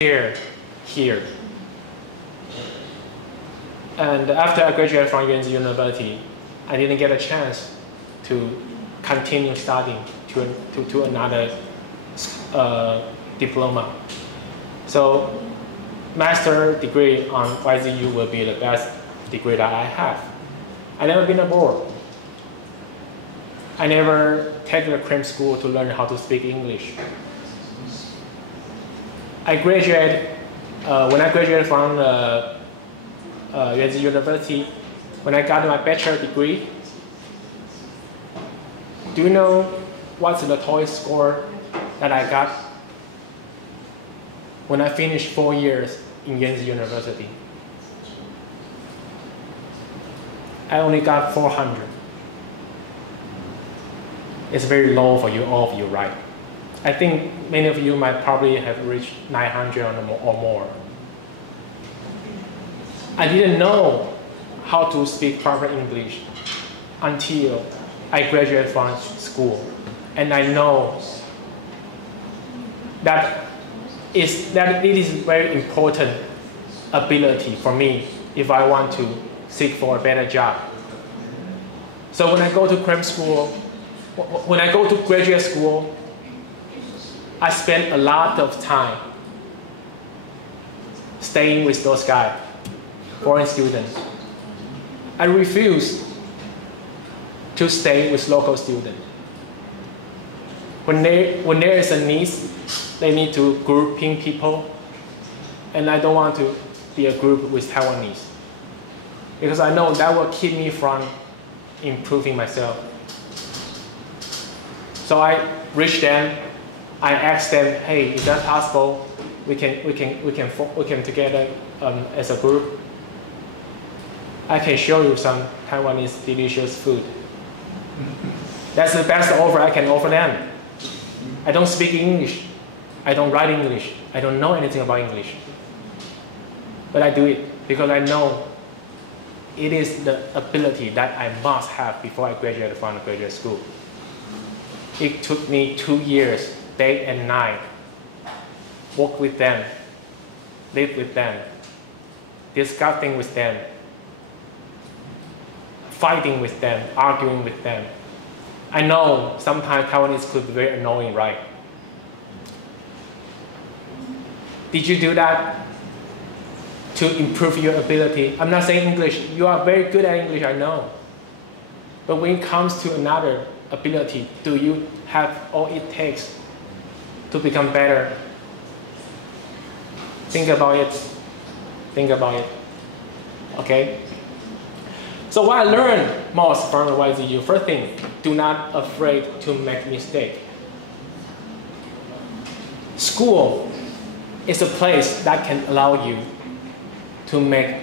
here. And after I graduated from UNC University, I didn't get a chance to continue studying to another diploma. So master degree on YZU will be the best degree that I have. I never been abroad. I never taken a cram school to learn how to speak English. When I graduated from UNC University, when I got my bachelor degree, do you know what's the TOEIC score that I got when I finished 4 years in UNC University? I only got 400. It's very low for you, all of you, right? I think many of you might probably have reached 900 or more. I didn't know how to speak proper English until I graduated from school. And I know that it is very important ability for me if I want to seek for a better job. So when I go to cram school, when I go to graduate school, I spend a lot of time staying with those guys, foreign students. I refuse to stay with local students. When there is a need, they need to grouping people, and I don't want to be a group with Taiwanese, because I know that will keep me from improving myself. So I reach them, I ask them, hey, is that possible? We can together as a group. I can show you some Taiwanese delicious food. That's the best offer I can offer them. I don't speak English. I don't write English. I don't know anything about English. But I do it because I know it is the ability that I must have before I graduated from graduate school. It took me 2 years, day and night, work with them, live with them, discussing with them, fighting with them, arguing with them. I know sometimes Taiwanese could be very annoying, right? Did you do that to improve your ability? I'm not saying English. You are very good at English, I know. But when it comes to another ability, do you have all it takes to become better? Think about it. Think about it. Okay? So what I learned most from the YZU, first thing, do not afraid to make mistake. School is a place that can allow you to make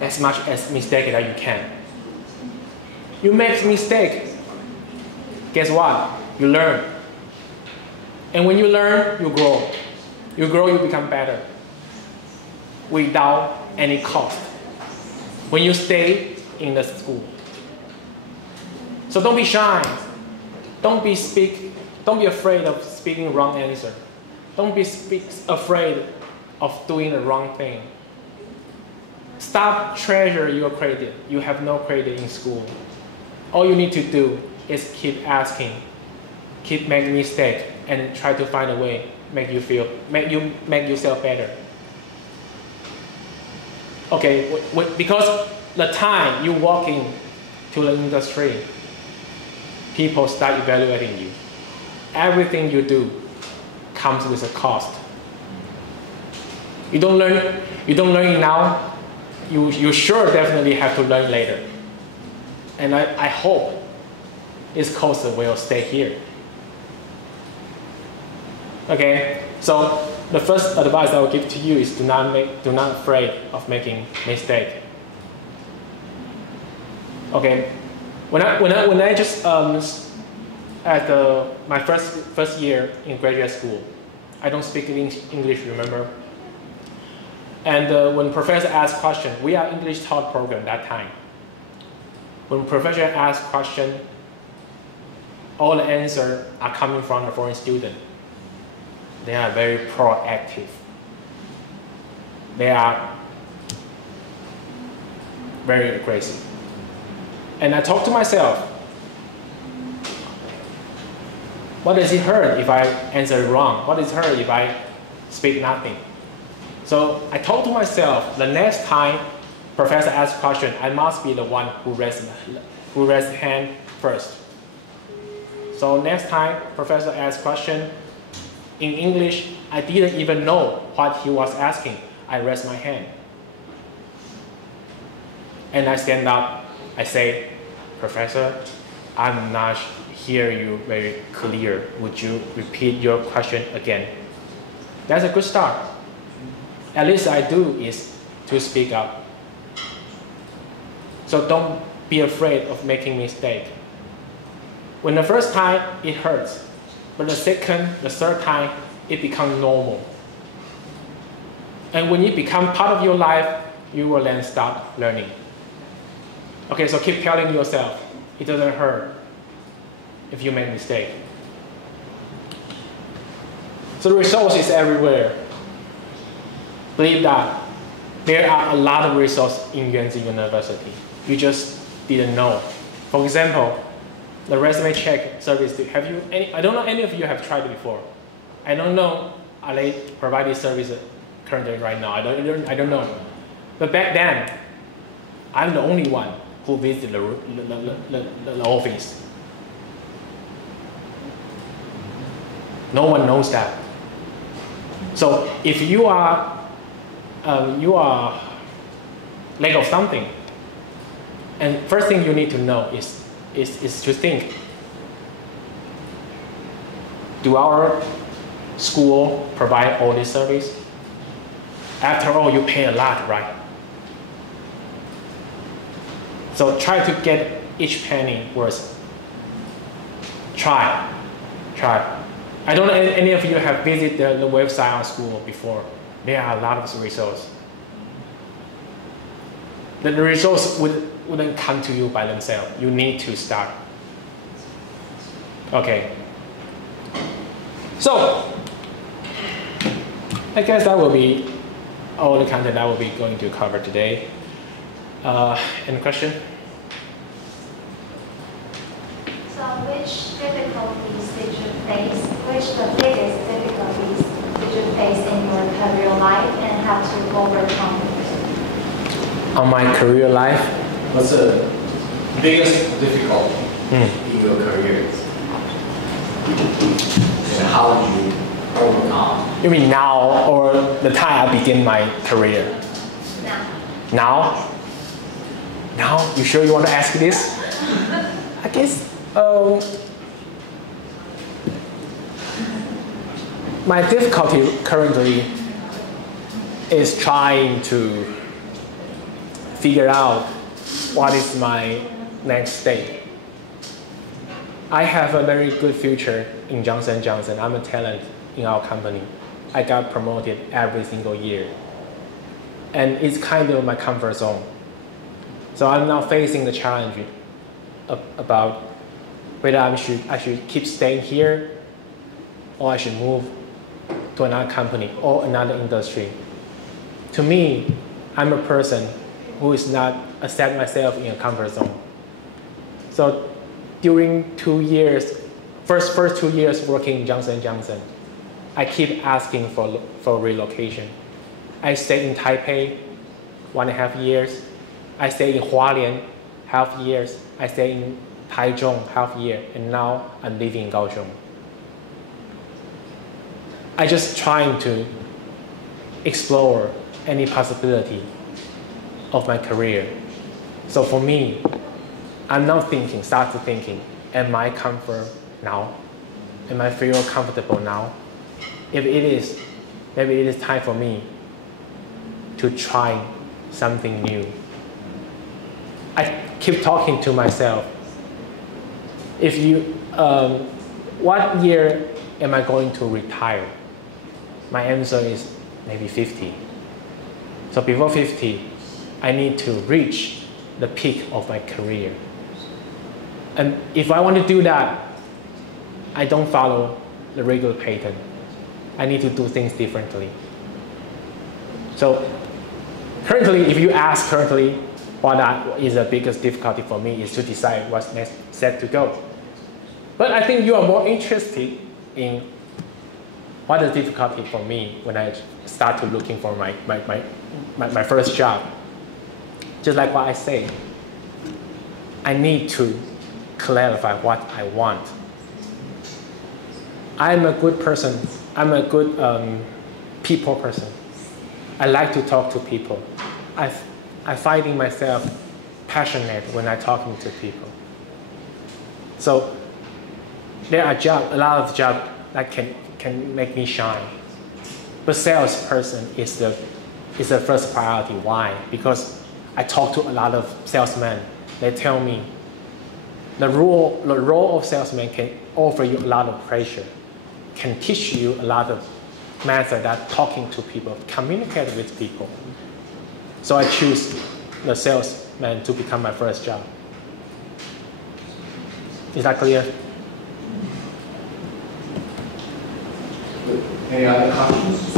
as much as mistake that you can. You make mistake, guess what? You learn. And when you learn, you grow. You grow, you become better without any cost when you stay in the school. So don't be shy. Don't be afraid of speaking wrong answer. Don't be afraid of doing the wrong thing. Stop treasure your credit. You have no credit in school. All you need to do is keep asking, keep making mistakes, and try to find a way make yourself better. Okay, because the time you walk into the industry, people start evaluating you. Everything you do comes with a cost. You don't learn it now, you sure definitely have to learn later. And I hope this course will stay here. Okay, so the first advice I will give to you is do not afraid of making mistake. Okay, when I just at my first year in graduate school, I don't speak English, remember? And when professor asks question, we are English taught program that time. When professor asks question, all the answers are coming from the foreign student. They are very proactive. They are very aggressive. And I talk to myself, what does it hurt if I answer wrong? What does it hurt if I speak nothing? So I told to myself, the next time professor asks question, I must be the one who raises hand first. So next time professor asks question in English, I didn't even know what he was asking. I raised my hand. And I stand up, I say, Professor, I'm not hear you very clear. Would you repeat your question again? That's a good start. At least I do is to speak up. So don't be afraid of making mistake. When the first time, it hurts. But the second, the third time, it becomes normal. And when it becomes part of your life, you will then start learning. Okay, so keep telling yourself, it doesn't hurt if you make a mistake. So the resource is everywhere. Believe that there are a lot of resources in Yangtze University. You just didn't know. For example, the resume check service. Have you any? I don't know any of you have tried it before. I don't know. Are they providing service currently right now? I don't know. But back then, I'm the only one who visited the office. No one knows that. So if you are lack of something, and first thing you need to know is to think, do our school provide all this service? After all, you pay a lot, right? So try to get each penny worth. Try. I don't know if any of you have visited the website on school before. There are a lot of resources. The resource wouldn't come to you by themselves. You need to start. Okay. So, I guess that will be all the content I will be going to cover today. Any question? So which difficulties did you face? Which the biggest difficulties did you face in your career life and how to overcome it? On my career life? What's the biggest difficulty in your career? And how did you overcome? You mean now or the time I begin my career? Now? Now? You sure you want to ask this? I guess my difficulty currently is trying to figure out what is my next step. I have a very good future in Johnson & Johnson. I'm a talent in our company. I got promoted every single year. And it's kind of my comfort zone. So I'm now facing the challenge about whether I should keep staying here or I should move to another company or another industry. To me, I'm a person who is not accept myself in a comfort zone. So during 2 years, first 2 years working in Johnson & Johnson, I keep asking for relocation. I stayed in Taipei 1.5 years. I stayed in Hualien half years. I stayed in Taichung half year, and now I'm living in Kaohsiung. I just trying to explore any possibility of my career. So for me, I'm now start to thinking, am I comfortable now? Am I feel comfortable now? If it is, maybe it is time for me to try something new. I keep talking to myself. If you, what year am I going to retire? My answer is maybe 50. So before 50, I need to reach the peak of my career. And if I want to do that, I don't follow the regular pattern. I need to do things differently. So currently, if you ask currently, what is the biggest difficulty for me is to decide what's next step to go. But I think you are more interested in what is difficulty for me when I start to looking for my first job. Just like what I say, I need to clarify what I want. I'm a good person. I'm a good people person. I like to talk to people. I find myself passionate when I'm talking to people. So there are a lot of jobs that can make me shine. But salesperson is the first priority. Why? Because I talk to a lot of salesmen. They tell me the role of salesman can offer you a lot of pressure, can teach you a lot of methods that talking to people, communicate with people. So I choose the salesman to become my first job. Is that clear? Any other questions?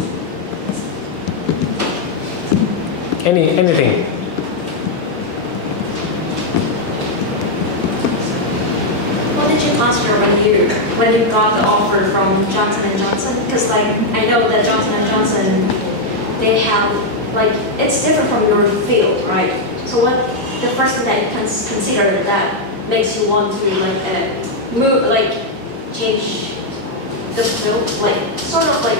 Anything? What did you consider when you got the offer from Johnson & Johnson? Because like I know that Johnson & Johnson, they have like it's different from your field, right? So what the first thing that you consider that makes you want to like move, like change the field, like sort of like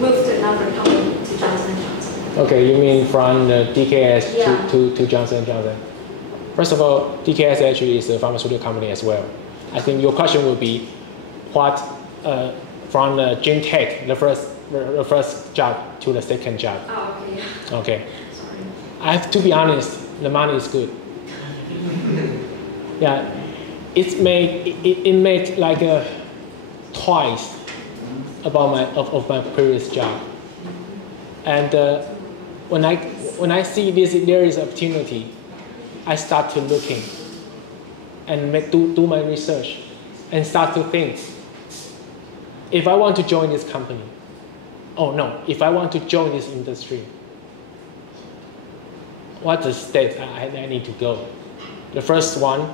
move to another company to Johnson & Johnson? Okay, you mean from the DKS Yeah. to Johnson & Johnson? First of all, DKS actually is a pharmaceutical company as well. I think your question would be, what from the gene tech, the first job to the second job? Oh, okay. Okay. Sorry. I have to be honest, the money is good. Yeah, it made like twice about my previous job. And when I see there is opportunity, I start to looking and do my research and start to think, if I want to join this company, if I want to join this industry, what's the step I need to go? The first one